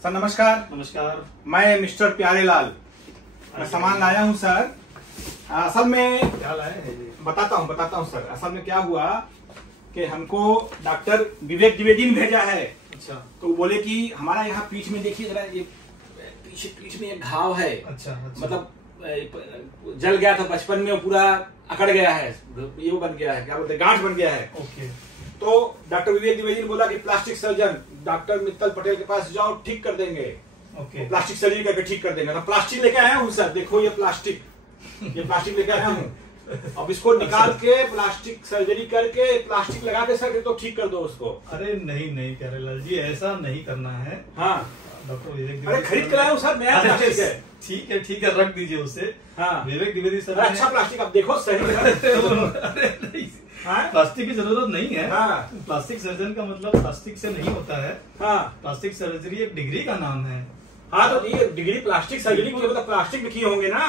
Sir नमस्कार। नमस्कार। मैं मिस्टर प्यारेलाल, मैं सामान लाया हूँ सर। असल में क्या लाए? बताता हूँ सर। असल में क्या हुआ कि हमको डॉक्टर विवेक द्विवेदी ने भेजा है। अच्छा। तो बोले कि हमारा यहाँ पीठ में देखिए जरा, ये पीठ में एक घाव है। अच्छा। मतलब जल गया था बचपन में, वो पूरा अकड़ गया है, ये वो बन गया है, क्या बोलते हैं, गांठ बन गया है। ओके। तो डॉक्टर विवेक द्विवेदी ने बोला कि plastic surgeon doctor Mittal Patel के पास जाओ, ठीक कर देंगे। ओके। प्लास्टिक सर्जरी करके ठीक कर देंगे। तो प्लास्टिक लेके आया हूँ सर, देखो ये प्लास्टिक लेके आया हूँ। अब इसको निकाल के प्लास्टिक सर्जरी करके प्लास्टिक लगा के सर तो ठीक कर दो उसको। अरे नहीं प्यारेलाल जी, ऐसा नहीं करना है। हाँ डॉक्टर विवेक अरे खरीद के लाया हूँ सर, नया प्लास्टिक है। ठीक है, रख दीजिए उसे। हाँ विवेक द्विवेदी सर अच्छा प्लास्टिक, अब देखो सही अरे नहीं, प्लास्टिक की जरूरत नहीं है। हाँ। प्लास्टिक सर्जन का मतलब प्लास्टिक से नहीं होता है। हाँ प्लास्टिक सर्जरी एक डिग्री का नाम है। हाँ तो ये डिग्री प्लास्टिक सर्जरी की मतलब प्लास्टिक लिखी होंगे ना।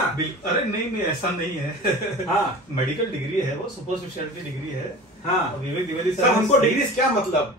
अरे नहीं ऐसा नहीं है। हाँ मेडिकल डिग्री है, वो सुपर स्पेशलिटी डिग्री है। हाँ विवेक द्विवेदी सर हमको डिग्री से क्या मतलब,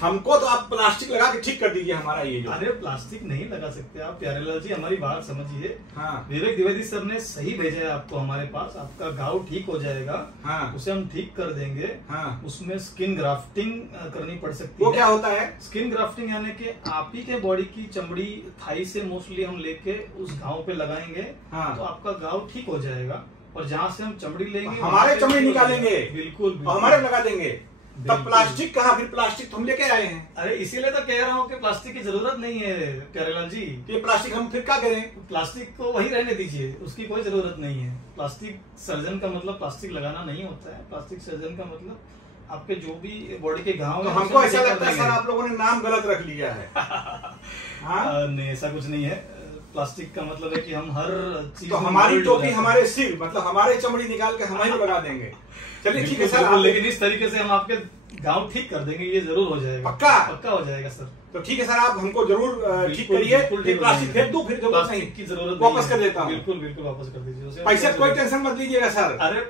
हमको तो आप प्लास्टिक लगा के ठीक कर दीजिए हमारा ये जो। अरे प्लास्टिक नहीं लगा सकते आप प्यारेलाल जी, हमारी बात समझिए। हाँ विवेक द्विवेदी सर ने सही भेजा है आपको हमारे पास। आपका घाव ठीक हो जाएगा। हाँ उसे हम ठीक कर देंगे। हाँ उसमें स्किन ग्राफ्टिंग करनी पड़ सकती वो है। क्या होता है? स्किन ग्राफ्टिंग यानी कि आप ही के बॉडी की चमड़ी थाई से मोस्टली हम लेके उस घाव पे लगाएंगे। हाँ तो आपका घाव ठीक हो जाएगा। और जहाँ से हम चमड़ी लेंगे हमारे चमड़ी निकालेंगे, बिल्कुल और हमारे लगा देंगे। तब प्लास्टिक कहाँ, फिर प्लास्टिक तो हम लेके आए हैं। अरे इसीलिए तो कह रहा हूँ कि प्लास्टिक की जरूरत नहीं है प्यारेलाल जी। ये प्लास्टिक हम फिर क्या करें? प्लास्टिक को वही रहने दीजिए, उसकी कोई जरूरत नहीं है। प्लास्टिक सर्जन का मतलब प्लास्टिक लगाना नहीं होता है। प्लास्टिक सर्जन का मतलब आपके जो भी बॉडी के घाव तो है, हमको ऐसा लगता है सर आप लोगों ने नाम गलत रख लिया है। हाँ? नहीं ऐसा कुछ नहीं है। प्लास्टिक का मतलब है कि हम हर चीज तो हमारी टोपी हमारे सिर, मतलब हमारे चमड़ी निकाल के हम ही लगा देंगे। चलिए ठीक है सर, लेकिन इस तरीके से हम आपके घाव ठीक कर देंगे, ये जरूर हो जाएगा। पक्का हो जाएगा सर। तो ठीक है सर, आप हमको जरूर ठीक करिए। फिर प्लास्टिक फेंक दो, फिर प्लास्टिक की जरूरत वापस कर देता हूँ। बिल्कुल वापस कर दीजिए। पैसे कोई टेंशन मत लीजिएगा सर। अरे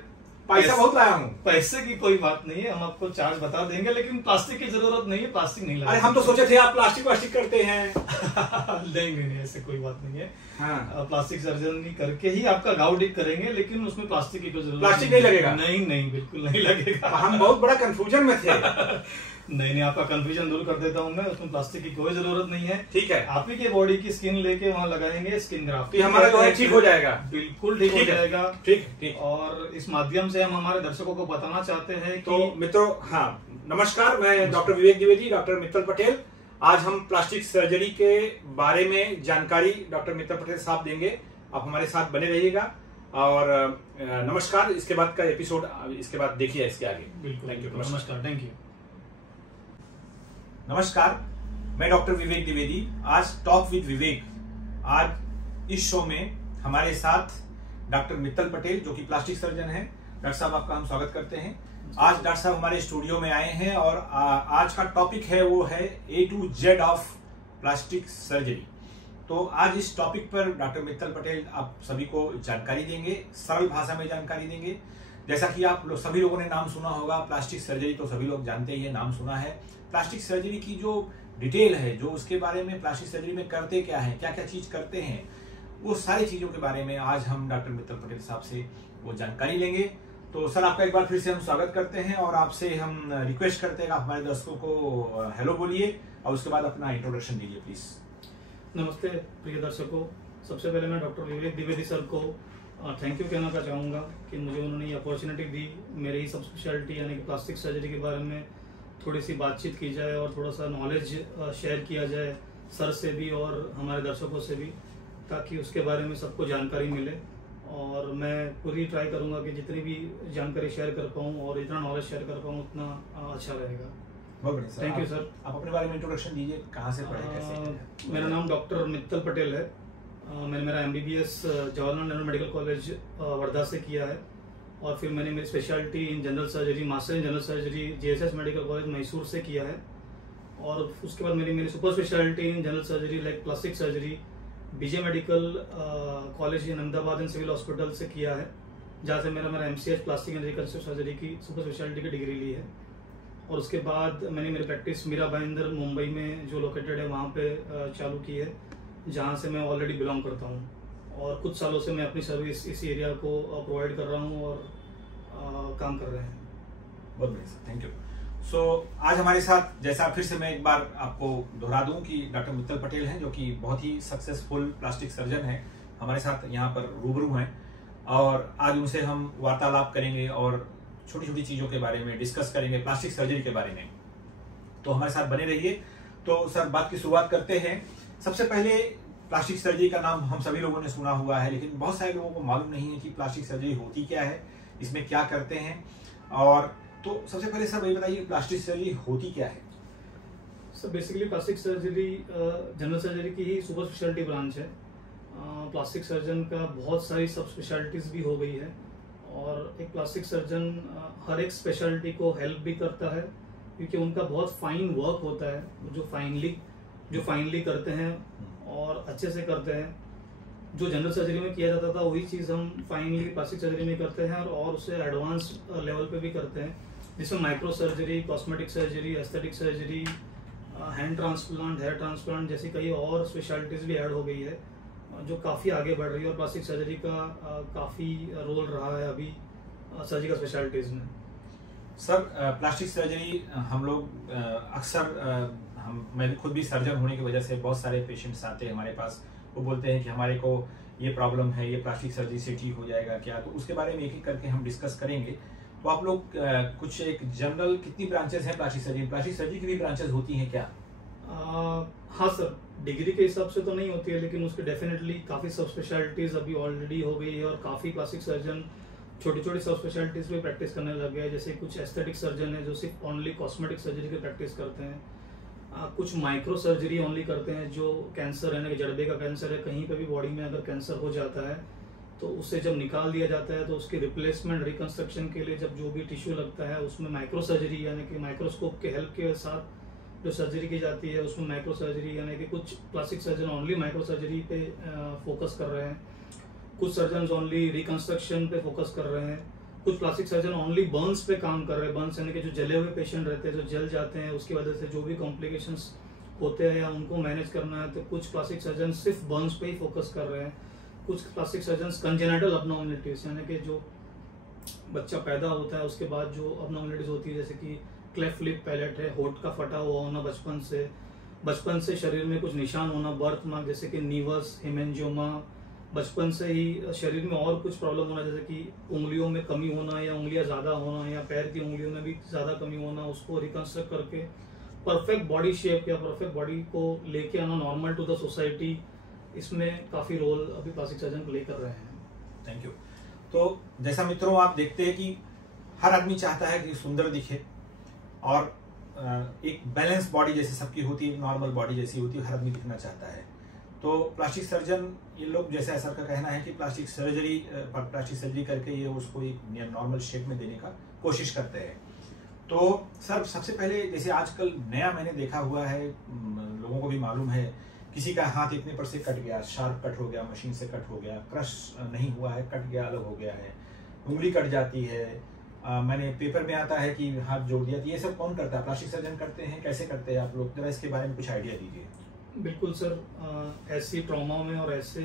पैसा बहुत लाया हूँ। पैसे की कोई बात नहीं है, हम आपको चार्ज बता देंगे, लेकिन प्लास्टिक की जरूरत नहीं है। प्लास्टिक नहीं लगा। अरे हम तो सोचे थे आप प्लास्टिक करते हैं। नहीं ऐसे कोई बात नहीं है। हाँ प्लास्टिक सर्जरी करके ही आपका घाव ठीक करेंगे, लेकिन उसमें प्लास्टिक की कोई जरूरत प्लास्टिक नहीं लगेगा? नहीं बिल्कुल नहीं लगेगा। हम बहुत बड़ा कंफ्यूजन में थे। नहीं आपका कंफ्यूजन दूर कर देता हूँ मैं। उसमें प्लास्टिक की कोई जरूरत नहीं है। ठीक है, आप ही के बॉडी की स्किन लेके वहाँ लगाएंगे, स्किन ग्राफ्ट हमारा जो है ठीक हो जाएगा। बिल्कुल ठीक हो जाएगा। ठीक। और इस माध्यम से हम हमारे दर्शकों को बताना चाहते हैं तो मित्रों, हाँ नमस्कार, मैं डॉक्टर विवेक द्विवेदी, डॉक्टर मित्तल पटेल। आज हम प्लास्टिक सर्जरी के बारे में जानकारी डॉक्टर मित्तल पटेल साहब देंगे। आप हमारे साथ बने रहिएगा। और नमस्कार, इसके बाद का एपिसोड इसके बाद देखिए इसके आगे। बिल्कुल थैंक यू। नमस्कार, थैंक यू। नमस्कार, मैं डॉक्टर विवेक द्विवेदी, आज टॉक विद विवेक। आज इस शो में हमारे साथ डॉक्टर मित्तल पटेल जो कि प्लास्टिक सर्जन हैं। डॉक्टर साहब आपका हम स्वागत करते हैं। आज डॉक्टर साहब हमारे स्टूडियो में आए हैं और आज का टॉपिक है वो है A to Z of plastic surgery. तो आज इस टॉपिक पर डॉक्टर मित्तल पटेल आप सभी को जानकारी देंगे, सरल भाषा में जानकारी देंगे। जैसा कि आप सभी लोगों ने नाम सुना होगा, प्लास्टिक सर्जरी तो सभी लोग जानते ही है, नाम सुना है। प्लास्टिक सर्जरी की जो डिटेल है, जो उसके बारे में प्लास्टिक सर्जरी में करते क्या है, क्या क्या चीज करते हैं, वो सारी चीजों के बारे में आज हम डॉक्टर मित्तल पटेल साहब से वो जानकारी लेंगे। तो सर आपका एक बार फिर से हम स्वागत करते हैं और आपसे हम रिक्वेस्ट करते हैं कि आप हमारे दर्शकों को हेलो बोलिए और उसके बाद अपना इंट्रोडक्शन दीजिए प्लीज। नमस्ते प्रिय दर्शकों, सबसे पहले मैं डॉक्टर विवेक द्विवेदी सर को थैंक यू कहना चाहूँगा कि मुझे उन्होंने ये अपॉर्चुनिटी दी, मेरी ही सब स्पेशलिटी यानी कि प्लास्टिक सर्जरी के बारे में थोड़ी सी बातचीत की जाए और थोड़ा सा नॉलेज शेयर किया जाए सर से भी और हमारे दर्शकों से भी, ताकि उसके बारे में सबको जानकारी मिले। और मैं पूरी ट्राई करूँगा कि जितनी भी जानकारी शेयर कर पाऊँ और जितना नॉलेज शेयर कर पाऊँ उतना अच्छा रहेगा। बहुत बढ़िया सर, थैंक यू सर। आप अपने बारे में इंट्रोडक्शन दीजिए, कहाँ से पढ़े, कैसे? मेरा नाम डॉक्टर मित्तल पटेल है। मैंने मेरा MBBS Jawaharlal Nehru medical college Wardha से किया है और फिर मैंने मेरी speciality in general surgery, master in general surgery JSS medical college Mysore से किया है। और उसके बाद मेरी super speciality in general surgery like plastic surgery BJ medical college in Ahmedabad and civil hospital से किया है, जहाँ से मेरा MCH plastic and reconstructive surgery की सुपर स्पेशलिटी की डिग्री ली है। और उसके बाद मैंने मेरी प्रैक्टिस मीरा भाईंदर मुंबई में जो लोकेटेड है वहाँ पे चालू की है, जहाँ से मैं ऑलरेडी बिलोंग करता हूँ। और कुछ सालों से मैं अपनी सर्विस इस एरिया को प्रोवाइड कर रहा हूँ और काम कर रहे हैं। बहुत बढ़िया सर, थैंक यू। सो आज हमारे साथ, जैसा फिर से मैं एक बार आपको दोहरा दूं कि डॉक्टर मित्तल पटेल हैं, जो कि बहुत ही सक्सेसफुल प्लास्टिक सर्जन हैं, हमारे साथ यहाँ पर रूबरू हैं और आज उनसे हम वार्तालाप करेंगे और छोटी छोटी चीज़ों के बारे में डिस्कस करेंगे, प्लास्टिक सर्जरी के बारे में। तो हमारे साथ बने रहिए। तो सर, बात की शुरुआत करते हैं। सबसे पहले, प्लास्टिक सर्जरी का नाम हम सभी लोगों ने सुना हुआ है, लेकिन बहुत सारे लोगों को मालूम नहीं है कि प्लास्टिक सर्जरी होती क्या है, इसमें क्या करते हैं। और तो सबसे पहले सर ये बताइए, प्लास्टिक सर्जरी होती क्या है? Sir basically plastic surgery general surgery की ही सुपर स्पेशलिटी ब्रांच है। प्लास्टिक सर्जन का बहुत सारी सब स्पेशलिटीज भी हो गई है और एक प्लास्टिक सर्जन हर एक स्पेशलिटी को हेल्प भी करता है, क्योंकि उनका बहुत फाइन वर्क होता है जो फाइनली करते हैं और अच्छे से करते हैं। जो जनरल सर्जरी में किया जाता था वही चीज़ हम फाइनली प्लास्टिक सर्जरी में करते हैं और उससे एडवांस लेवल पे भी करते हैं, जिसमें micro surgery, cosmetic surgery, aesthetic surgery, hand transplant, hair transplant जैसी कई और स्पेशलिटीज भी ऐड हो गई है, जो काफ़ी आगे बढ़ रही है और प्लास्टिक सर्जरी का काफ़ी रोल रहा है अभी सर्जिकल स्पेशलिटीज में। सर, प्लास्टिक सर्जरी हम लोग अक्सर मैं भी खुद भी सर्जन होने की वजह से बहुत सारे पेशेंट्स आते हैं हमारे पास, वो बोलते हैं कि हमारे को ये प्रॉब्लम है, ये प्लास्टिक सर्जरी से ठीक हो जाएगा क्या? तो उसके बारे में एक एक करके हम डिस्कस करेंगे। तो आप लोग कुछ एक जनरल, कितनी ब्रांचेस हैं प्लास्टिक सर्जरी की भी ब्रांचेस होती हैं क्या? हाँ सर, डिग्री के हिसाब से तो नहीं होती है, लेकिन उसके डेफिनेटली काफ़ी सब स्पेशलिटीज़ अभी ऑलरेडी हो गई है और काफ़ी प्लास्टिक सर्जन छोटी छोटी सब स्पेशलिटीज़ पे प्रैक्टिस करने लग गए हैं। जैसे कुछ एस्थेटिक सर्जन है जो सिर्फ ओनली कॉस्मेटिक सर्जरी की प्रैक्टिस करते हैं, कुछ माइक्रो सर्जरी ओनली करते हैं, जो कैंसर है, जड़बे का कैंसर है, कहीं पे भी बॉडी में अगर कैंसर हो जाता है तो उससे जब निकाल दिया जाता है तो उसकी रिप्लेसमेंट, रिकंस्ट्रक्शन के लिए जब जो भी टिश्यू लगता है उसमें माइक्रो सर्जरी यानी कि माइक्रोस्कोप के हेल्प के साथ जो सर्जरी की जाती है उसमें माइक्रो सर्जरी, यानी कि कुछ plastic surgeon only micro surgery पे फोकस कर रहे हैं, कुछ सर्जन ओनली रिकंस्ट्रक्शन पे फोकस कर रहे हैं, कुछ प्लास्टिक सर्जन ओनली बर्न्स पे काम कर रहे हैं। बर्न्स यानी कि जो जले हुए पेशेंट रहते हैं, जो जल जाते हैं, उसकी वजह से जो भी कॉम्प्लिकेशंस होते हैं या उनको मैनेज करना है, तो कुछ प्लास्टिक सर्जन सिर्फ बर्न्स पे ही फोकस कर रहे हैं। कुछ प्लास्टिक सर्जन कंजेनिटल अबनॉर्मलिटीज यानी कि जो बच्चा पैदा होता है उसके बाद जो अबनॉर्मलिटीज होती है, जैसे कि क्लेफ्ट लिप पैलेट है, होठ का फटा हुआ होना बचपन से शरीर में कुछ निशान होना, बर्थ मार्क जैसे कि नीवस, हेमेंजियोमा, बचपन से ही शरीर में और कुछ प्रॉब्लम होना, जैसे कि उंगलियों में कमी होना या उंगलियां ज़्यादा होना या पैर की उंगलियों में भी ज़्यादा कमी होना, उसको रिकंस्ट्रक्ट करके परफेक्ट बॉडी शेप या परफेक्ट बॉडी को लेके आना नॉर्मल टू द सोसाइटी, इसमें काफ़ी रोल अभी प्लास्टिक सर्जन प्ले कर रहे हैं। Thank you. तो जैसा मित्रों आप देखते हैं कि हर आदमी चाहता है कि सुंदर दिखे और एक बैलेंस बॉडी जैसे सबकी होती है, नॉर्मल बॉडी जैसी होती है, हर आदमी दिखना चाहता है। तो प्लास्टिक सर्जन, ये लोग, जैसे सर का कहना है कि प्लास्टिक सर्जरी करके ये उसको एक नॉर्मल शेप में देने का कोशिश करते हैं। तो सर, सबसे पहले जैसे आजकल नया मैंने देखा हुआ है, लोगों को भी मालूम है, किसी का हाथ इतने पर से कट गया, शार्प कट हो गया, मशीन से कट हो गया, क्रश नहीं हुआ है, कट गया, अलग हो गया है, उंगली कट जाती है, मैंने पेपर में आता है कि हाथ जोड़ दिया। ये सब कौन करता है? प्लास्टिक सर्जन करते हैं? कैसे करते हैं आप लोग? जरा इसके बारे में कुछ आइडिया दीजिए। बिल्कुल सर, ऐसी ट्रॉमा में और ऐसे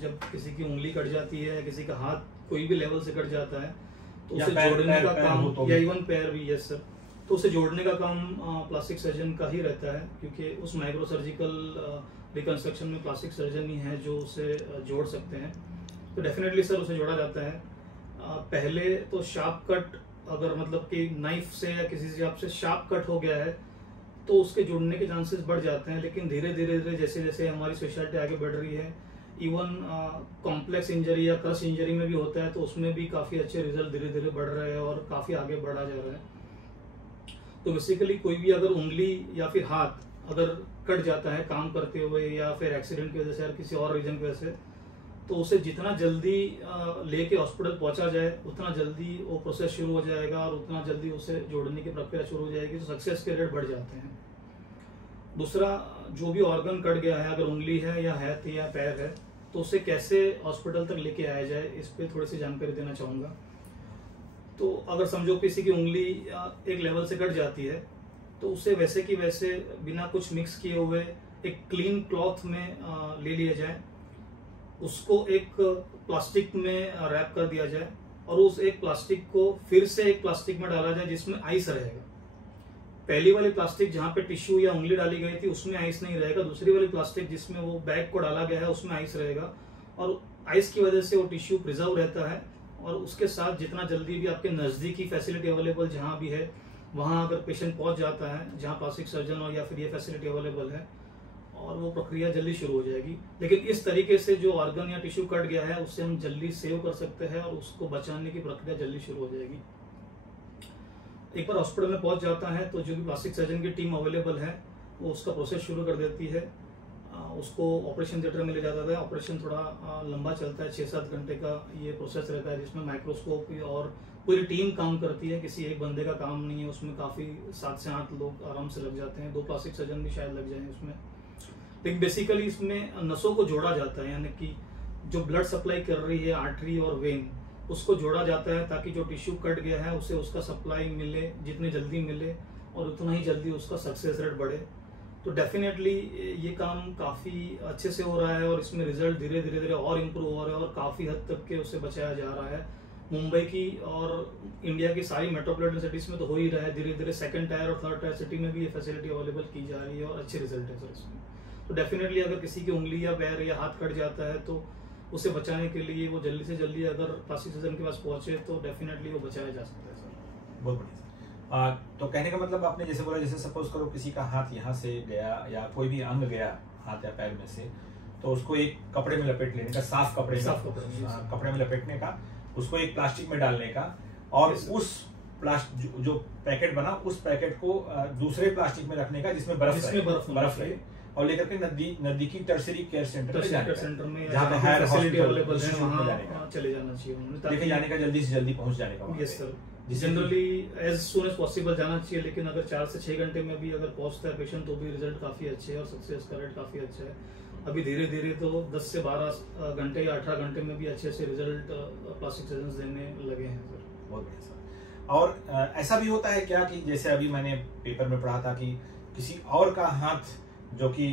जब किसी की उंगली कट जाती है, किसी का हाथ कोई भी लेवल से कट जाता है तो उसे जोड़ने का काम, या इवन पैर भी, यस सर, तो उसे जोड़ने का काम प्लास्टिक सर्जन का ही रहता है, क्योंकि उस माइक्रो सर्जिकल रिकंस्ट्रक्शन में प्लास्टिक सर्जन ही है जो उसे जोड़ सकते हैं। तो डेफिनेटली सर उसे जोड़ा जाता है। पहले तो शार्प कट, अगर मतलब कि नाइफ से या किसी से आपसे शार्प कट हो गया है तो उसके जुड़ने के चांसेस बढ़ जाते हैं, लेकिन धीरे धीरे जैसे जैसे हमारी स्पेशलिटी आगे बढ़ रही है, इवन कॉम्प्लेक्स इंजरी या क्रश इंजरी में भी होता है तो उसमें भी काफ़ी अच्छे रिजल्ट धीरे धीरे बढ़ रहे हैं और काफ़ी आगे बढ़ा जा रहा है। तो बेसिकली कोई भी अगर उंगली या फिर हाथ अगर कट जाता है काम करते हुए या फिर एक्सीडेंट की वजह से या किसी और रीजन की वजह से, तो उसे जितना जल्दी लेके हॉस्पिटल पहुंचा जाए उतना जल्दी वो प्रोसेस शुरू हो जाएगा और उतना जल्दी उसे जोड़ने की प्रक्रिया शुरू हो जाएगी, तो सक्सेस के रेट बढ़ जाते हैं। दूसरा, जो भी ऑर्गन कट गया है, अगर उंगली है या हाथ या पैर है, तो उसे कैसे हॉस्पिटल तक लेके आया जाए, इस पे थोड़ी सी जानकारी देना चाहूँगा। तो अगर समझो किसी की उंगली एक लेवल से कट जाती है तो उसे वैसे की वैसे बिना कुछ मिक्स किए हुए एक क्लीन क्लॉथ में ले लिया जाए, उसको एक प्लास्टिक में रैप कर दिया जाए और उस एक प्लास्टिक को फिर से एक प्लास्टिक में डाला जाए जिसमें आइस रहेगा। पहली वाली प्लास्टिक जहां पे टिश्यू या उंगली डाली गई थी उसमें आइस नहीं रहेगा, दूसरी वाली प्लास्टिक जिसमें वो बैग को डाला गया है उसमें आइस रहेगा और आइस की वजह से वो टिश्यू प्रिजर्व रहता है। और उसके साथ जितना जल्दी भी आपके नजदीकी फैसिलिटी अवेलेबल जहां भी है वहां अगर पेशेंट पहुंच जाता है जहां प्लास्टिक सर्जन हो या फिर ये फैसिलिटी अवेलेबल है और वो प्रक्रिया जल्दी शुरू हो जाएगी। लेकिन इस तरीके से जो ऑर्गन या टिश्यू कट गया है उससे हम जल्दी सेव कर सकते हैं और उसको बचाने की प्रक्रिया जल्दी शुरू हो जाएगी। एक बार हॉस्पिटल में पहुंच जाता है तो जो भी प्लास्टिक सर्जन की टीम अवेलेबल है वो उसका प्रोसेस शुरू कर देती है, उसको ऑपरेशन थिएटर में ले जाता है। ऑपरेशन थोड़ा लंबा चलता है, 6-7 घंटे का ये प्रोसेस रहता है जिसमें माइक्रोस्कोप और पूरी टीम काम करती है, किसी एक बंदे का काम नहीं है उसमें, काफी 7 से 8 लोग आराम से लग जाते हैं, 2 प्लास्टिक सर्जन भी शायद लग जाए उसमें। लेकिन बेसिकली इसमें नसों को जोड़ा जाता है, यानी कि जो ब्लड सप्लाई कर रही है आर्टरी और वेन उसको जोड़ा जाता है ताकि जो टिश्यू कट गया है उसे उसका सप्लाई मिले, जितनी जल्दी मिले और उतना ही जल्दी उसका सक्सेस रेट बढ़े। तो डेफिनेटली ये काम काफी अच्छे से हो रहा है और इसमें रिजल्ट धीरे धीरे और इम्प्रूव हो रहा है और काफी हद तक के उसे बचाया जा रहा है। मुंबई की और इंडिया की सारी मेट्रोपॉलिटन सिटीज में तो हो ही रहा है, धीरे धीरे 2nd टायर और 3rd टायर सिटी में भी ये फैसिलिटी अवेलेबल की जा रही है और अच्छे रिजल्ट है सर इसमें। तो डेफिनेटली अगर किसी की उंगली या पैर या हाथ कट जाता है तो उसे बचाने के लिए वो जल्दी से जल्दी अगर प्लास्टिक सर्जन के पास पहुंचे तो डेफिनेटली वो बचाया जा सकता है सर। बहुत बढ़िया सर। तो कहने का मतलब आपने जैसे बोला, जैसे सपोज करो किसी का हाथ यहाँ से गया या कोई भी अंग गया हाथ या पैर में से, तो उसको एक कपड़े में लपेट लेने का, साफ कपड़े में लपेटने का, उसको एक प्लास्टिक में डालने का और उस जो पैकेट बना उस पैकेट को दूसरे प्लास्टिक में रखने का जिसमें बर्फ रहे और लेकर के नजदीकी टर्शरी केयर सेंटर में जहाँ पे हायर फैसिलिटी अवेलेबल है वहाँ चले जाना चाहिए, लेके जाने का, जल्दी से जल्दी पहुंच जाने का। Yes sir, generally as soon as possible जाना चाहिए, लेकिन अगर 4 से 6 घंटे में भी अगर पहुंचता है पेशेंट तो भी रिजल्ट काफी अच्छे है और सक्सेस का रेट काफी अच्छा है। अभी धीरे धीरे तो 10 से 12 घंटे या 18 घंटे में भी अच्छे से रिजल्ट प्लास्टिक सर्जन देने लगे हैं सर। बहुत बढ़िया सर। और ऐसा भी होता है क्या कि जैसे अभी मैंने पेपर में पढ़ा था कि किसी और का हाथ जो कि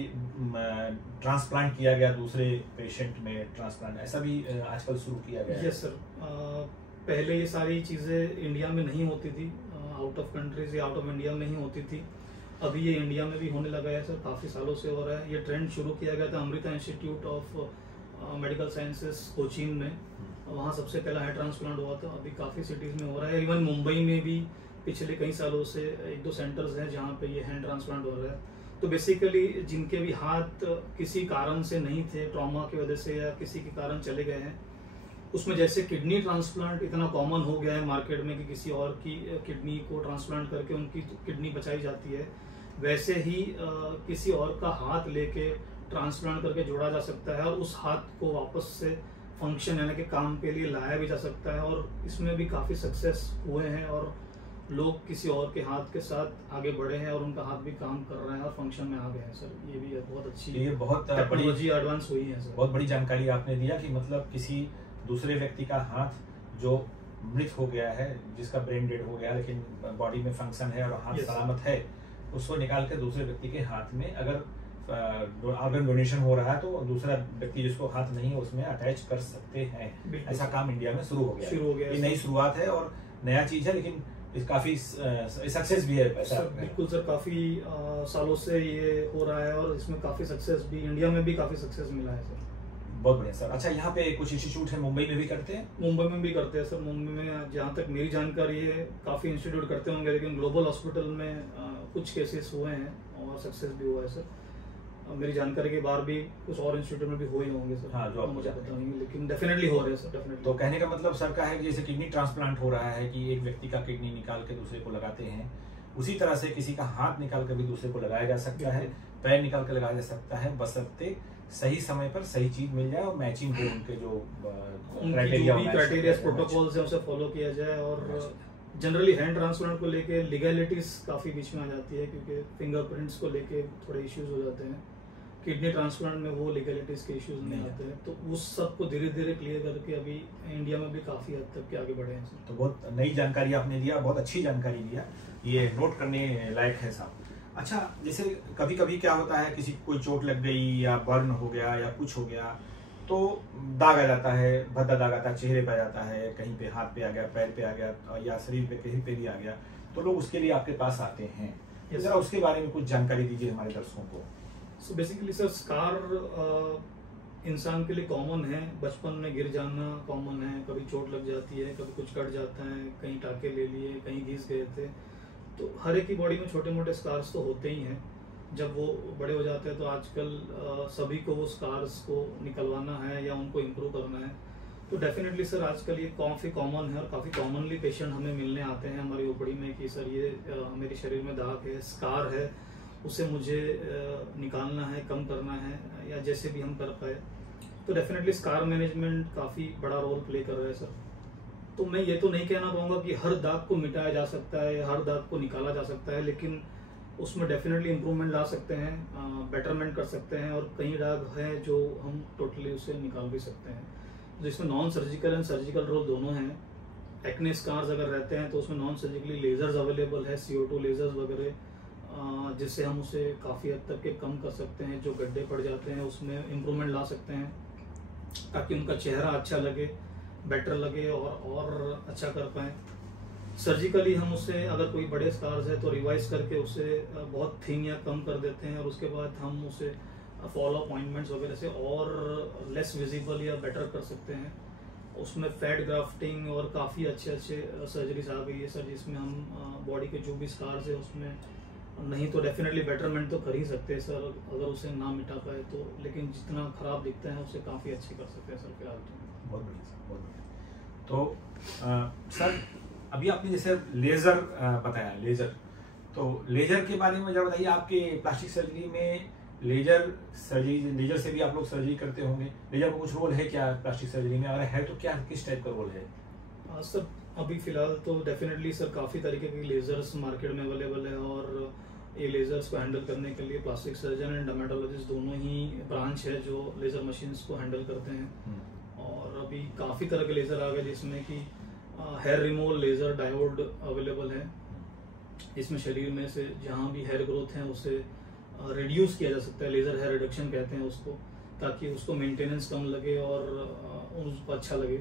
ट्रांसप्लांट किया गया दूसरे पेशेंट में ट्रांसप्लांट, ऐसा भी आजकल शुरू किया गया है? यस सर, पहले ये सारी चीजें इंडिया में नहीं होती थी, आउट ऑफ कंट्रीज या आउट ऑफ इंडिया में ही होती थी। अभी ये इंडिया में भी होने लगा है सर, काफी सालों से हो रहा है। ये ट्रेंड शुरू किया गया था Amrita institute of medical sciences Cochin में, वहाँ सबसे पहला हेयर ट्रांसप्लांट हुआ था। अभी काफी सिटीज में हो रहा है, इवन मुंबई में भी पिछले कई सालों से 1-2 सेंटर्स हैं जहाँ पे ये हैंड ट्रांसप्लांट हो रहा है। तो बेसिकली जिनके भी हाथ किसी कारण से नहीं थे, ट्रॉमा की वजह से या किसी के कारण चले गए हैं, उसमें जैसे किडनी ट्रांसप्लांट इतना कॉमन हो गया है मार्केट में कि किसी और की किडनी को ट्रांसप्लांट करके उनकी किडनी बचाई जाती है, वैसे ही किसी और का हाथ लेके ट्रांसप्लांट करके जोड़ा जा सकता है और उस हाथ को वापस से फंक्शन यानी कि काम के लिए लाया भी जा सकता है। और इसमें भी काफी सक्सेस हुए हैं और लोग किसी और के हाथ के साथ आगे बढ़े हैं और उनका हाथ भी काम कर रहे हैं और फंक्शन में आ गए हैं सर। ये भी बहुत अच्छी, ये बहुत टेक्नोलॉजी एडवांस हुई है सर। बहुत बड़ी जानकारी आपने दिया कि मतलब किसी दूसरे व्यक्ति का हाथ जो मृत हो गया है, जिसका ब्रेन डेड हो गया लेकिन बॉडी में फंक्शन है और हाथ सलामत है, उसको निकाल के दूसरे व्यक्ति के हाथ में अगर ऑर्गन डोनेशन हो रहा है तो दूसरा व्यक्ति जिसको हाथ नहीं है उसमें अटैच कर सकते हैं। ऐसा काम इंडिया में शुरू हो गया। ये नई शुरुआत है और नया चीज है, लेकिन काफी सक्सेस भी है। सर बिल्कुल सर, काफी सालों से ये हो रहा है और इसमें काफी सक्सेस भी, इंडिया में भी काफी सक्सेस मिला है सर। बहुत बढ़िया सर। अच्छा, यहाँ पे कुछ इंस्टीट्यूट है मुंबई में भी करते हैं? मुंबई में भी करते हैं सर। मुंबई में जहाँ तक मेरी जानकारी है काफी इंस्टीट्यूट करते होंगे, लेकिन ग्लोबल हॉस्पिटल में कुछ केसेस हुए हैं और सक्सेस भी हुआ है सर। मेरी जानकारी के बाहर भी कुछ और इंस्टीट्यूट में भी हुए होंगे सर। हाँ, जो मुझे पता नहीं, लेकिन डेफिनेटली हो रहे हैं सर, डेफिनेटली। तो कहने का मतलब सर का है कि जैसे किडनी ट्रांसप्लांट हो रहा है कि एक व्यक्ति का किडनी निकाल के दूसरे को लगाते हैं, उसी तरह से किसी का हाथ निकाल कर भी दूसरे को लगाया जा सकता है, पैर निकाल कर लगाया जा सकता है, बशर्ते सही समय पर सही चीज मिल जाए और मैचिंग हो उनके जो क्राइटेरिया प्रोटोकॉल्स है उसे फॉलो किया जाए। और जनरली हैंड ट्रांसप्लांट को लेके लीगैलिटीज काफी बीच में आ जाती है, क्योंकि फिंगरप्रिंट्स को लेके थोड़े इश्यूज हो जाते हैं किडनी ट्रांसप्लांट में वो लीगलिटीज के इश्यूज नहीं आते हैं, तो उस सब को धीरे धीरे क्लियर करके अभी इंडिया में भी काफी हद तक के आगे बढ़े हैं सर। तो बहुत नई जानकारी आपने दिया, बहुत अच्छी जानकारी दिया, ये नोट करने लायक है साहब। अच्छा, जैसे कभी कभी क्या होता है, किसी कोई चोट लग गई या बर्न हो गया या कुछ हो गया तो दाग आ जाता है, भद्दा दाग आता है, चेहरे पे आ जाता है, कहीं पे हाथ पे आ गया, पैर पे आ गया या शरीर पे कहीं पे भी आ गया, तो लोग उसके लिए आपके पास आते हैं। जरा उसके बारे में कुछ जानकारी दीजिए हमारे दर्शकों को। सो बेसिकली सर, स्कार इंसान के लिए कॉमन है, बचपन में गिर जाना कॉमन है, कभी चोट लग जाती है, कभी कुछ कट जाता है, कहीं टाके ले लिए, कहीं घिस गए थे, तो हर एक की बॉडी में छोटे मोटे स्कार्स तो होते ही हैं। जब वो बड़े हो जाते हैं तो आजकल सभी को वो स्कार्स को निकलवाना है या उनको इम्प्रूव करना है, तो डेफिनेटली सर आजकल ये काफ़ी कॉमन है और काफ़ी कॉमनली पेशेंट हमें मिलने आते हैं हमारी ओपीडी में कि सर ये मेरे शरीर में दाग है, स्कार है, उसे मुझे निकालना है, कम करना है, या जैसे भी हम कर पाए। तो डेफिनेटली स्कार मैनेजमेंट काफ़ी बड़ा रोल प्ले कर रहा है सर। तो मैं ये तो नहीं कहना चाहूँगा कि हर दाग को मिटाया जा सकता है, हर दाग को निकाला जा सकता है, लेकिन उसमें डेफिनेटली इम्प्रूवमेंट ला सकते हैं, बेटरमेंट कर सकते हैं, और कई दाग हैं जो हम टोटली उसे निकाल भी सकते हैं। जिसमें non surgical and surgical role दोनों हैं। एक्ने स्कार्स अगर रहते हैं तो उसमें नॉन सर्जिकली लेजर्स अवेलेबल है, CO2 लेजर्स वगैरह, जिससे हम उसे काफ़ी हद तक के कम कर सकते हैं। जो गड्ढे पड़ जाते हैं उसमें इम्प्रूवमेंट ला सकते हैं ताकि उनका चेहरा अच्छा लगे, बेटर लगे और अच्छा कर पाएँ। सर्जिकली हम उसे, अगर कोई बड़े स्कार्स है तो रिवाइज करके उसे बहुत थिन या कम कर देते हैं, और उसके बाद हम उसे फॉलो अपॉइंटमेंट्स वगैरह से और लेस विजिबल या बेटर कर सकते हैं। उसमें फैट ग्राफ्टिंग और काफ़ी अच्छे सर्जरीज आ गई है सर, जिसमें हम बॉडी के जो भी स्कार्स है उसमें, नहीं तो डेफिनेटली बेटरमेंट तो कर ही सकते हैं सर अगर उसे ना मिटा पाए तो, लेकिन जितना खराब दिखता है उसे काफ़ी अच्छे कर सकते हैं सर फिलहाल तो। बहुत बढ़िया सर, बहुत बढ़िया। तो सर अभी आपने जैसे लेजर बताया, लेजर, तो लेजर के बारे में जरा बताइए। आपके प्लास्टिक सर्जरी में लेजर से भी आप लोग सर्जरी करते होंगे, लेजर का कुछ रोल है क्या प्लास्टिक सर्जरी में? अगर है तो क्या, किस टाइप का रोल है? सर अभी फिलहाल तो डेफिनेटली सर काफ़ी तरीके के लेजर्स मार्केट में अवेलेबल है, और ये लेजर्स को हैंडल करने के लिए प्लास्टिक सर्जन एंड डर्मेटोलॉजिस्ट दोनों ही ब्रांच है जो लेजर मशीन्स को हैंडल करते हैं। और अभी काफ़ी तरह के लेजर आ गए, जिसमें कि hair removal laser diode available है, इसमें शरीर में से जहाँ भी हेयर ग्रोथ है उसे रिड्यूस किया जा सकता है, लेजर हेयर रिडक्शन कहते हैं उसको, ताकि उसको मेंटेनेंस कम लगे और उसको अच्छा लगे।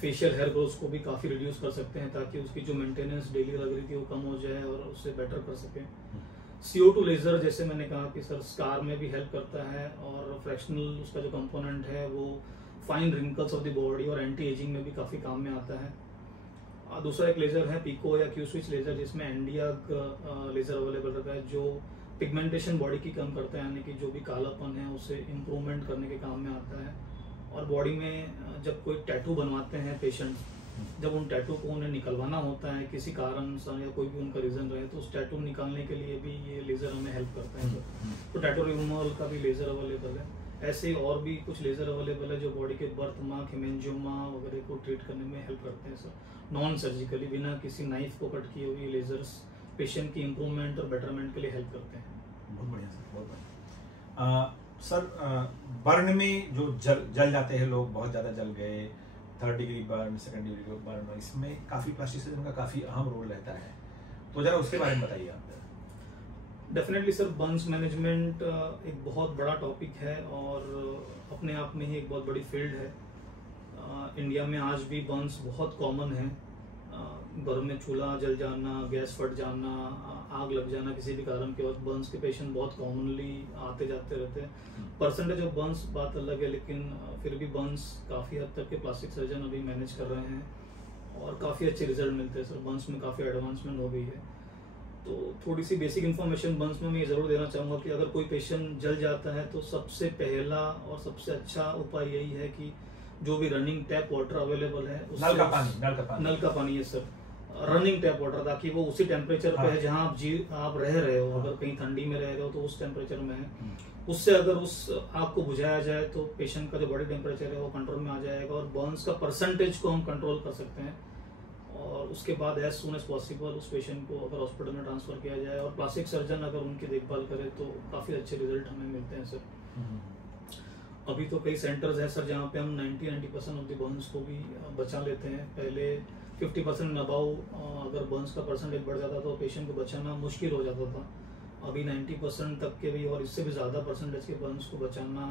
फेशियल हेयर ग्रोथ को भी काफ़ी रिड्यूस कर सकते हैं ताकि उसकी जो मेंटेनेंस डेली लग रही थी वो कम हो जाए और उससे बेटर कर सकें। CO2 लेजर जैसे मैंने कहा कि सर स्कार में भी हेल्प करता है, और फ्रैक्शनल उसका जो कंपोनेंट है वो fine wrinkles of the body और एंटी एजिंग में भी काफ़ी काम में आता है। दूसरा एक लेजर है पिको या क्यू स्विच लेजर, जिसमें एंडियाग लेजर अवेलेबल रहता है, जो पिगमेंटेशन बॉडी की कम करता है, यानी कि जो भी कालापन है उसे इम्प्रूवमेंट करने के काम में आता है। और बॉडी में जब कोई टैटू बनवाते हैं पेशेंट, जब उन टैटू को उन्हें निकलवाना होता है किसी कारण से या कोई भी उनका रीज़न रहे, तो उस टैटू निकालने के लिए भी ये लेज़र हमें हेल्प करता है। तो टैटू रिमूवल का भी लेज़र अवेलेबल है। ऐसे ही और भी कुछ लेज़र अवेलेबल है जो बॉडी के बर्थ मार्क, हेमेंजियोमा वगैरह को ट्रीट करने में हेल्प करते हैं सर, नॉन सर्जिकली, बिना किसी नाइफ को कट किए हुए लेज़र्स पेशेंट की इम्प्रूवमेंट और बेटरमेंट के लिए हेल्प करते हैं। बहुत बढ़िया सर, बहुत बढ़िया। सर बर्न में जो जल जाते हैं लोग, बहुत ज़्यादा जल गए, 3rd degree burn, 2nd degree burn, इसमें काफ़ी प्लास्टिक सर्जन का काफ़ी अहम रोल रहता है, तो जरा उसके बारे में बताइए आप। डेफिनेटली सर बर्न्स मैनेजमेंट एक बहुत बड़ा टॉपिक है और अपने आप में ही एक बहुत बड़ी फील्ड है। इंडिया में आज भी बर्न्स बहुत कॉमन है। घर में चूल्हा जल जाना, गैस फट जाना, आग लग जाना किसी भी कारण के वक्त, बर्न्स के पेशेंट बहुत कॉमनली आते जाते रहते हैं। परसेंटेज ऑफ बर्न्स बात अलग है, लेकिन फिर भी बर्न्स काफ़ी हद तक के प्लास्टिक सर्जन अभी मैनेज कर रहे हैं और काफ़ी अच्छे रिजल्ट मिलते हैं सर। बर्न्स में काफ़ी एडवांसमेंट हो गई है। तो थोड़ी सी बेसिक इन्फॉर्मेशन बर्न्स में मैं ये ज़रूर देना चाहूँगा कि अगर कोई पेशेंट जल जाता है तो सबसे पहला और सबसे अच्छा उपाय यही है कि जो भी रनिंग टैप वाटर अवेलेबल है, नल का पानी है सर, रनिंग टैप वाटर, ताकि वो उसी टेम्परेचर पे है जहाँ आप रह रहे हो। अगर कहीं ठंडी में रह रहे हो तो उस टेम्परेचर में है, उससे अगर उस आग को बुझाया जाए तो पेशेंट का जो बॉडी टेम्परेचर है वो कंट्रोल में आ जाएगा और बर्न्स का परसेंटेज को हम कंट्रोल कर सकते हैं। और उसके बाद एज सून एज पॉसिबल उस पेशेंट को अगर हॉस्पिटल में ट्रांसफर किया जाए और प्लास्टिक सर्जन अगर उनकी देखभाल करे तो काफ़ी अच्छे रिजल्ट हमें मिलते हैं सर। अभी तो कई सेंटर्स हैं सर जहाँ पे हम 90% ऑफ द बर्न्स को भी बचा लेते हैं। पहले 50% अबाउ अगर बर्न्स का परसेंटेज बढ़ जाता तो पेशेंट को बचाना मुश्किल हो जाता था। अभी 90% तक के भी और इससे भी ज़्यादा परसेंटेज के बर्न्स को बचाना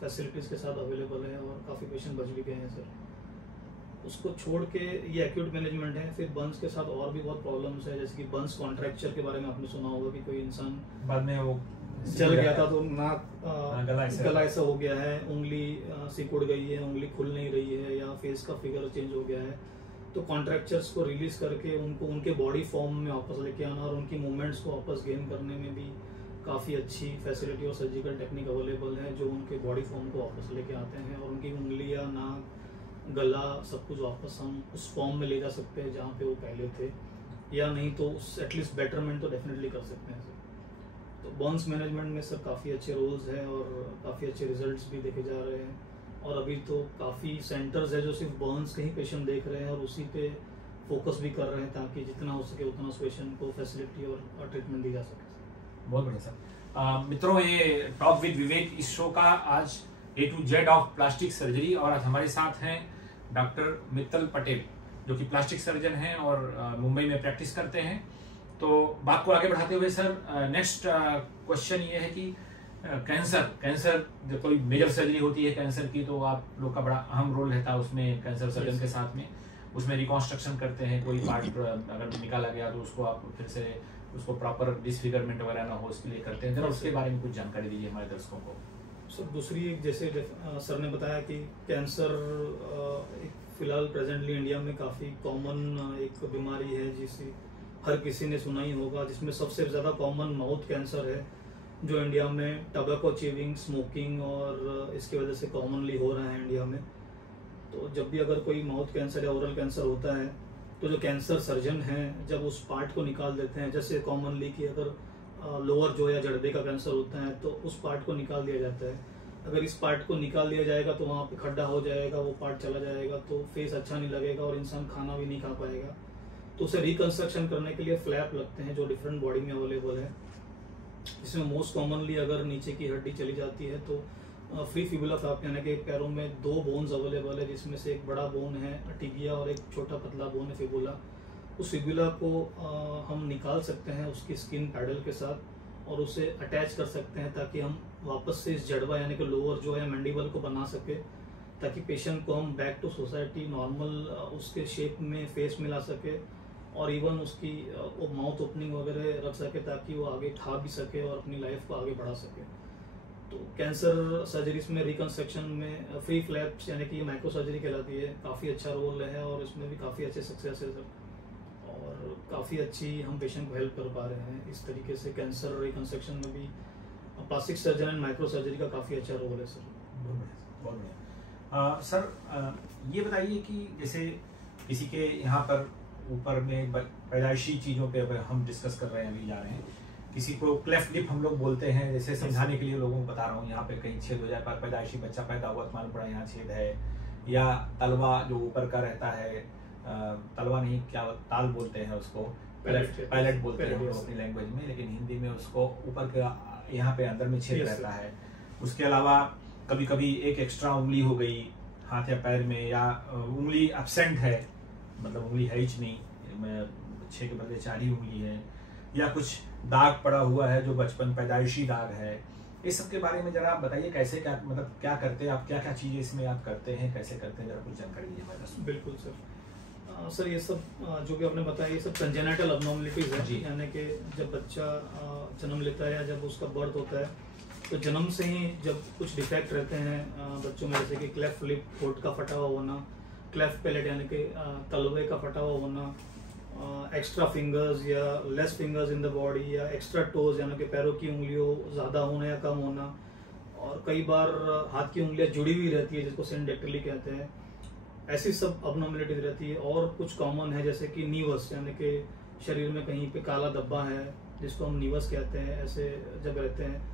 फैसिलिटीज़ के साथ अवेलेबल है और काफ़ी पेशेंट बच भी गए हैं सर। उसको छोड़ के ये एक्यूट मैनेजमेंट है। फिर बर्न्स के साथ और भी बहुत प्रॉब्लम्स है, जैसे कि बर्न्स कॉन्ट्रैक्चर के बारे में आपने सुना होगा कि कोई इंसान बाद में वो जल गया था तो नाक गला ऐसा हो गया है, उंगली सिकुड़ गई है, उंगली खुल नहीं रही है या फेस का फिगर चेंज हो गया है। तो कॉन्ट्रैक्चर्स को रिलीज करके उनको उनके बॉडी फॉर्म में वापस लेके आना और उनकी मूवमेंट्स को वापस गेन करने में भी काफ़ी अच्छी फैसिलिटी और सर्जिकल टेक्निक अवेलेबल है जो उनके बॉडी फॉर्म को वापस लेके आते हैं और उनकी उंगलियां, नाक, गला सब कुछ वापस हम उस फॉर्म में ले जा सकते हैं जहाँ पे वो पहले थे, या नहीं तो उस एटलीस्ट बेटरमेंट तो डेफिनेटली कर सकते हैं सर। तो बर्न्स मैनेजमेंट में सर काफ़ी अच्छे रोल्स हैं और काफ़ी अच्छे रिजल्ट्स भी देखे जा रहे हैं। और अभी तो काफ़ी सेंटर्स है जो सिर्फ बर्न्स के ही पेशेंट देख रहे हैं और उसी पे फोकस भी कर रहे हैं ताकि जितना हो सके उतना उस पेशेंट को फैसिलिटी और ट्रीटमेंट दी जा सके। बहुत बढ़िया सर। मित्रों, ये टॉक विद विवेक इस शो का आज A to Z of plastic surgery, और आज हमारे साथ हैं डॉक्टर मित्तल पटेल जो कि प्लास्टिक सर्जन हैं और मुंबई में प्रैक्टिस करते हैं। तो बात को आगे बढ़ाते हुए सर, नेक्स्ट क्वेश्चन ये है कि कैंसर जब कोई मेजर सर्जरी होती है कैंसर की तो आप लोग का बड़ा अहम रोल रहता है उसमें, कैंसर सर्जन के साथ में उसमें रिकॉन्स्ट्रक्शन करते हैं। कोई पार्ट अगर निकाला गया तो उसको आप फिर से उसको प्रॉपर डिसफिगरमेंट वगैरह ना हो उसके लिए करते हैं। जरा उसके बारे में कुछ जानकारी दीजिए हमारे दर्शकों को। सर दूसरी एक, जैसे सर ने बताया कि कैंसर फिलहाल प्रेजेंटली इंडिया में काफ़ी कॉमन एक बीमारी है जिसे हर किसी ने सुना ही होगा, जिसमें सबसे ज़्यादा कॉमन माउथ कैंसर है जो इंडिया में टबैको च्यूइंग, स्मोकिंग और इसकी वजह से कॉमनली हो रहा है इंडिया में। तो जब भी अगर कोई माउथ कैंसर या ओरल कैंसर होता है तो जो कैंसर सर्जन हैं जब उस पार्ट को निकाल देते हैं, जैसे कॉमनली कि अगर लोअर जो या जड़बे का कैंसर होता है तो उस पार्ट को निकाल दिया जाता है। अगर इस पार्ट को निकाल दिया जाएगा तो वहाँ पे खड्डा हो जाएगा, वो पार्ट चला जाएगा तो फेस अच्छा नहीं लगेगा और इंसान खाना भी नहीं खा पाएगा। तो उसे रिकंस्ट्रक्शन करने के लिए फ्लैप लगते हैं जो डिफरेंट बॉडी में अवेलेबल है। इसमें मोस्ट कॉमनली अगर नीचे की हड्डी चली जाती है तो फ्री फिबुला फ्लैप, यानी कि पैरों में दो बोन्स अवेलेबल है जिसमें से एक बड़ा बोन है टिबिया और एक छोटा पतला बोन है फिबुला। उस फिबुला को हम निकाल सकते हैं उसकी स्किन पैडल के साथ और उसे अटैच कर सकते हैं ताकि हम वापस से इस जड़वा यानी कि लोअर जो है मैंडिबल को बना सके, ताकि पेशेंट को हम बैक टू सोसाइटी नॉर्मल उसके शेप में फेस में ला सके और इवन उसकी वो माउथ ओपनिंग वगैरह रख सके ताकि वो आगे खा भी सके और अपनी लाइफ को आगे बढ़ा सके। तो कैंसर सर्जरीज में रिकंस्ट्रक्शन में फ्री फ्लैप्स यानी कि ये माइक्रो सर्जरी कहलाती है, काफ़ी अच्छा रोल है और इसमें भी काफ़ी अच्छे सक्सेस है सर और काफ़ी अच्छी हम पेशेंट को हेल्प कर पा रहे हैं। इस तरीके से कैंसर रिकंस्ट्रक्शन में भी plastic surgeon and micro surgery का काफ़ी अच्छा रोल है सर। बहुत बढ़िया। सर ये बताइए कि जैसे किसी के यहाँ पर ऊपर में पैदाइशी चीज़ों पे अगर हम डिस्कस कर रहे हैं, अभी जा रहे हैं, किसी को क्लेफ्ट लिप हम लोग बोलते हैं, जैसे समझाने के लिए लोगों को बता रहा हूँ, यहाँ पे कहीं छेद हो जाए पर पैदाइशी बच्चा पैदा हुआ तो मालूम पड़ा यहाँ छेद है, या तलवा जो ऊपर का रहता है, तलवा नहीं क्या ताल बोलते हैं उसको, पैलेट बोलते हैं अपनी लैंग्वेज में, लेकिन हिंदी में उसको ऊपर का यहाँ पे अंदर में छेद रहता है। उसके अलावा कभी कभी एक एक्स्ट्रा उंगली हो गई हाथ या पैर में, या उंगली एब्सेंट है, मतलब उंगली है ही नहीं, 6 के बदले 4 ही उंगली है, या कुछ दाग पड़ा हुआ है जो बचपन पैदाइशी दाग है। इस सब के बारे में जरा आप बताइए, कैसे क्या मतलब क्या करते हैं आप, क्या क्या चीजें इसमें आप करते हैं, कैसे करते हैं, जरा कुछ जानकारी दीजिए हमारे। बिल्कुल सर। सर ये सब जो भी आपने बताया ये सब कंजेनिटल अबनॉर्मलिटीज है, यानी कि जब बच्चा जन्म लेता है या जब उसका बर्थ होता है तो जन्म से ही जब कुछ डिफेक्ट रहते हैं बच्चों में, जैसे कि क्लेफ्ट लिप, होठ का फटा हुआ होना, क्लेफ्ट पैलेट यानी कि तलवे का फटा हुआ होना, एक्स्ट्रा फिंगर्स या less fingers in the body, या एक्स्ट्रा टोज यानी कि पैरों की उंगलियों ज़्यादा होना या कम होना, और कई बार हाथ की उंगलियां जुड़ी हुई रहती है जिसको सिंडेक्टिली कहते हैं। ऐसी सब अबनॉर्मलिटीज रहती है। और कुछ कॉमन है जैसे कि नीवस यानी कि शरीर में कहीं पे काला धब्बा है जिसको हम नीवस कहते हैं, ऐसे जब रहते हैं,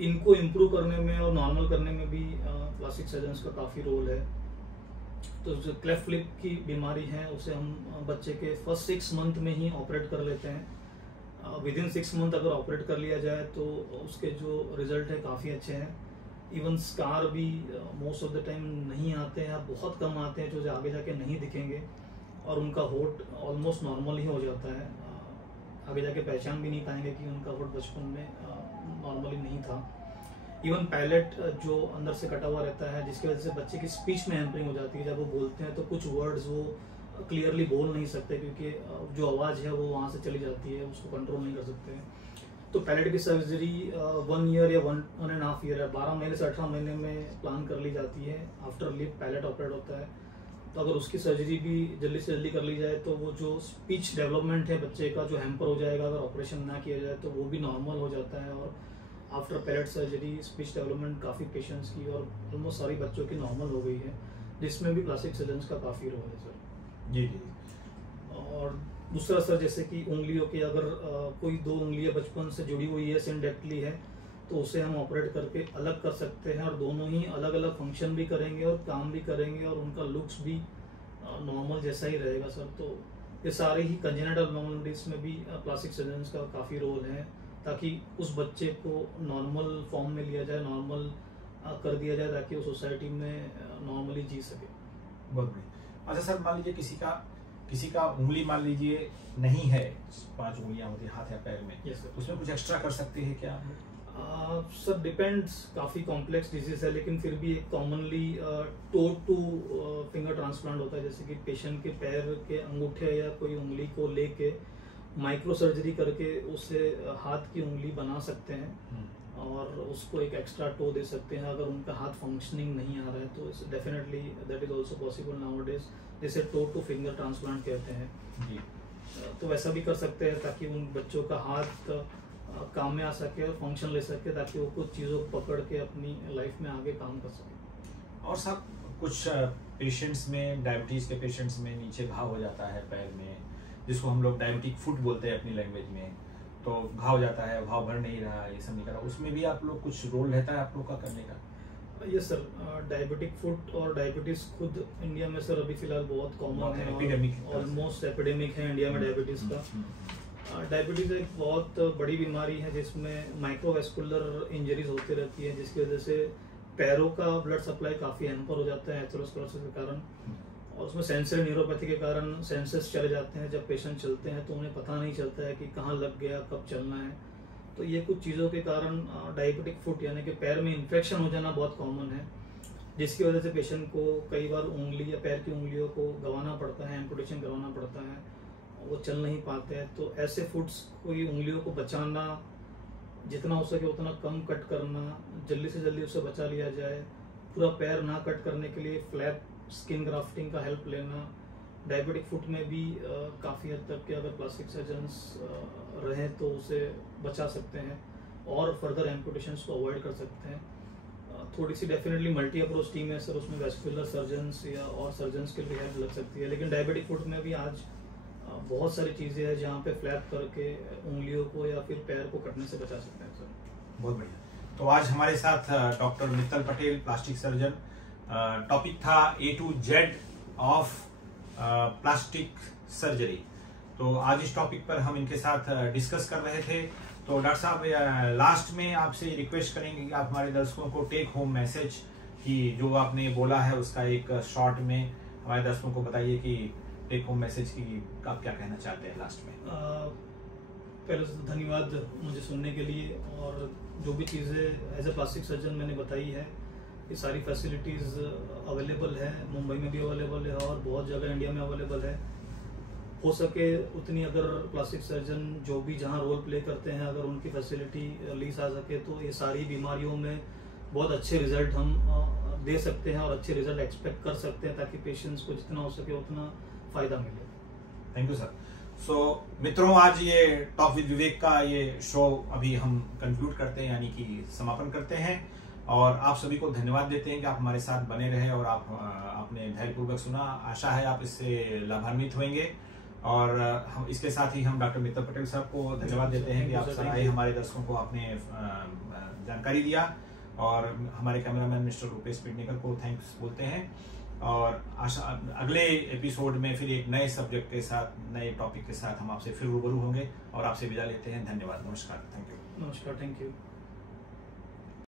इनको इम्प्रूव करने में और नॉर्मल करने में भी प्लास्टिक सर्जन्स का काफ़ी रोल है। तो जो क्लेफ्ट लिप की बीमारी है उसे हम बच्चे के फर्स्ट 6 मंथ में ही ऑपरेट कर लेते हैं। विद इन 6 मंथ अगर ऑपरेट कर लिया जाए तो उसके जो रिजल्ट है काफ़ी अच्छे हैं। इवन स्कार भी मोस्ट ऑफ द टाइम नहीं आते हैं, बहुत कम आते हैं जो आगे जाके नहीं दिखेंगे, और उनका होठ ऑलमोस्ट नॉर्मल ही हो जाता है। आगे जाके पहचान भी नहीं पाएंगे कि उनका होठ बचपन में नॉर्मली नहीं था। इवन पैलेट जो अंदर से कटा हुआ रहता है, जिसकी वजह से बच्चे की स्पीच में हैम्परिंग हो जाती है। जब वो बोलते हैं तो कुछ वर्ड्स वो क्लियरली बोल नहीं सकते, क्योंकि जो आवाज़ है वो वहाँ से चली जाती है, उसको कंट्रोल नहीं कर सकते हैं। तो पैलेट की सर्जरी 1 ईयर या 1.5 ईयर है, 12 महीने से 18 महीने में प्लान कर ली जाती है। आफ्टर लिप पैलेट ऑपरेट होता है, तो अगर उसकी सर्जरी भी जल्दी से जल्दी कर ली जाए तो वो जो स्पीच डेवलपमेंट है बच्चे का जो हैम्पर हो जाएगा, अगर ऑपरेशन ना किया जाए तो वो भी नॉर्मल हो जाता है। और after palate surgery speech development काफ़ी पेशेंट्स की और ऑलमोस्ट सारी बच्चों की नॉर्मल हो गई है, जिसमें भी प्लास्टिक सर्जन का काफ़ी रोल है सर। जी जी। और दूसरा सर, जैसे कि उंगलियों की अगर कोई 2 उंगलियां बचपन से जुड़ी हुई है, सिंडेक्टली है, तो उसे हम ऑपरेट करके अलग कर सकते हैं, और दोनों ही अलग अलग फंक्शन भी करेंगे और काम भी करेंगे, और उनका लुक्स भी नॉर्मल जैसा ही रहेगा सर। तो ये सारे ही कंजेनिटल एब्नॉर्मलिटीज में भी प्लास्टिक सर्जन का काफ़ी रोल है, ताकि उस बच्चे को नॉर्मल फॉर्म में लिया जाए, नॉर्मल कर दिया जाए, ताकि वो सोसाइटी में नॉर्मली जी सके। बहुत बढ़िया। अच्छा सर, मान लीजिए किसी का उंगली मान लीजिए नहीं है, 5 उंगलियां होती है हाथ या पैर में, यस सर। उसमें कुछ एक्स्ट्रा कर सकते हैं क्या? सर डिपेंड्स, काफ़ी कॉम्प्लेक्स डिजीज है, लेकिन फिर भी एक commonly toe to finger transplant होता है। जैसे कि पेशेंट के पैर के अंगूठे या कोई उंगली को लेके माइक्रो सर्जरी करके उसे हाथ की उंगली बना सकते हैं, और उसको एक एक्स्ट्रा टो दे सकते हैं अगर उनका हाथ फंक्शनिंग नहीं आ रहा है। तो definitely that is also possible nowadays, जिसे टो टू फिंगर ट्रांसप्लांट कहते हैं जी। तो वैसा भी कर सकते हैं, ताकि उन बच्चों का हाथ काम में आ सके और फंक्शन ले सके, ताकि वो कुछ चीज़ों को पकड़ के अपनी लाइफ में आगे काम कर सके। और सब कुछ पेशेंट्स में, डायबिटीज़ के पेशेंट्स में नीचे घाव हो जाता है पैर में, जिसको हम लोग डायबिटिक फुट बोलते हैं अपनी लैंग्वेज में, तो घाव हो जाता है, घाव भर नहीं रहा, ये सब नहीं कर रहा, उसमें भी आप लोग कुछ रोल रहता है आप लोग का करने का? यस सर, डायबिटिक फुट और डायबिटीज खुद इंडिया में सर अभी फिलहाल बहुत कॉमन है, ऑलमोस्ट एपिडेमिक है इंडिया में डायबिटीज का। डायबिटीज एक बहुत बड़ी बीमारी है जिसमें माइक्रोवेस्कुलर इंजरीज होती रहती है, जिसकी वजह से पैरों का ब्लड सप्लाई काफ़ी हैम्पर हो जाता है एथेरोस्क्लेरोसिस के कारण, और उसमें सेंसरी न्यूरोपैथी के कारण सेंसेस चले जाते हैं। जब पेशेंट चलते हैं तो उन्हें पता नहीं चलता है कि कहाँ लग गया, कब चलना है। तो ये कुछ चीज़ों के कारण डायबिटिक फुट यानी कि पैर में इन्फेक्शन हो जाना बहुत कॉमन है, जिसकी वजह से पेशेंट को कई बार उंगली या पैर की उंगलियों को गंवाना पड़ता है, एम्पुटेशन करवाना पड़ता है, वो चल नहीं पाते हैं। तो ऐसे फुट्स की उंगलियों को बचाना, जितना हो सके उतना कम कट करना, जल्दी से जल्दी उसे बचा लिया जाए। पूरा पैर ना कट करने के लिए फ्लैप स्किन ग्राफ्टिंग का हेल्प लेना। डायबिटिक फुट में भी काफ़ी हद तक के अगर प्लास्टिक सर्जन्स रहे तो उसे बचा सकते हैं और फर्दर एम्पुटेशंस को अवॉइड कर सकते हैं। थोड़ी सी डेफिनेटली मल्टी अप्रोच टीम है सर, उसमें वेस्कुलर सर्जन्स या और सर्जन्स के लिए हेल्प लग सकती है, लेकिन डायबिटिक फुट में भी आज बहुत सारी चीज़ें हैं जहाँ पे फ्लैप करके उंगलियों को या फिर पैर को कटने से बचा सकते हैं सर। बहुत बढ़िया। तो आज हमारे साथ doctor Mittal Patel, plastic surgeon. Topic था A to Z of plastic surgery. तो आज इस टॉपिक पर हम इनके साथ डिस्कस कर रहे थे। तो डॉक्टर साहब, लास्ट में आपसे रिक्वेस्ट करेंगे कि आप हमारे दर्शकों को टेक होम मैसेज कि जो आपने बोला है उसका एक शॉर्ट में हमारे दर्शकों को बताइए कि टेक होम मैसेज की आप क्या कहना चाहते हैं लास्ट में। पहले तो धन्यवाद मुझे सुनने के लिए, और जो भी चीज़ें एज ए प्लास्टिक सर्जन मैंने बताई है, ये सारी फैसिलिटीज़ अवेलेबल है, मुंबई में भी अवेलेबल है और बहुत जगह इंडिया में अवेलेबल है। हो सके उतनी अगर प्लास्टिक सर्जन जो भी जहाँ रोल प्ले करते हैं, अगर उनकी फैसिलिटी लीज आ सके तो ये सारी बीमारियों में बहुत अच्छे रिजल्ट हम दे सकते हैं और अच्छे रिजल्ट एक्सपेक्ट कर सकते हैं, ताकि पेशेंट्स को जितना हो सके उतना फ़ायदा मिले। Thank you sir. सो मित्रों, आज ये टॉक विद विवेक का ये शो अभी हम कंक्लूड करते हैं, यानी कि समापन करते हैं, और आप सभी को धन्यवाद देते हैं कि आप हमारे साथ बने रहे और आपने धैर्यपूर्वक सुना। आशा है आप इससे लाभान्वित होंगे, और हम इसके साथ ही हम डॉक्टर मित्तल पटेल साहब को धन्यवाद देते हैं कि आप सारे हमारे दर्शकों को आपने जानकारी दिया, और हमारे कैमरामैन मिस्टर रुपेश पेडनेकर को थैंक्स बोलते हैं। और अगले एपिसोड में फिर एक नए सब्जेक्ट के साथ, नए टॉपिक के साथ हम आपसे फिर रूबरू होंगे और आपसे विदा लेते हैं। धन्यवाद, नमस्कार, थैंक यू। नमस्कार, थैंक यू।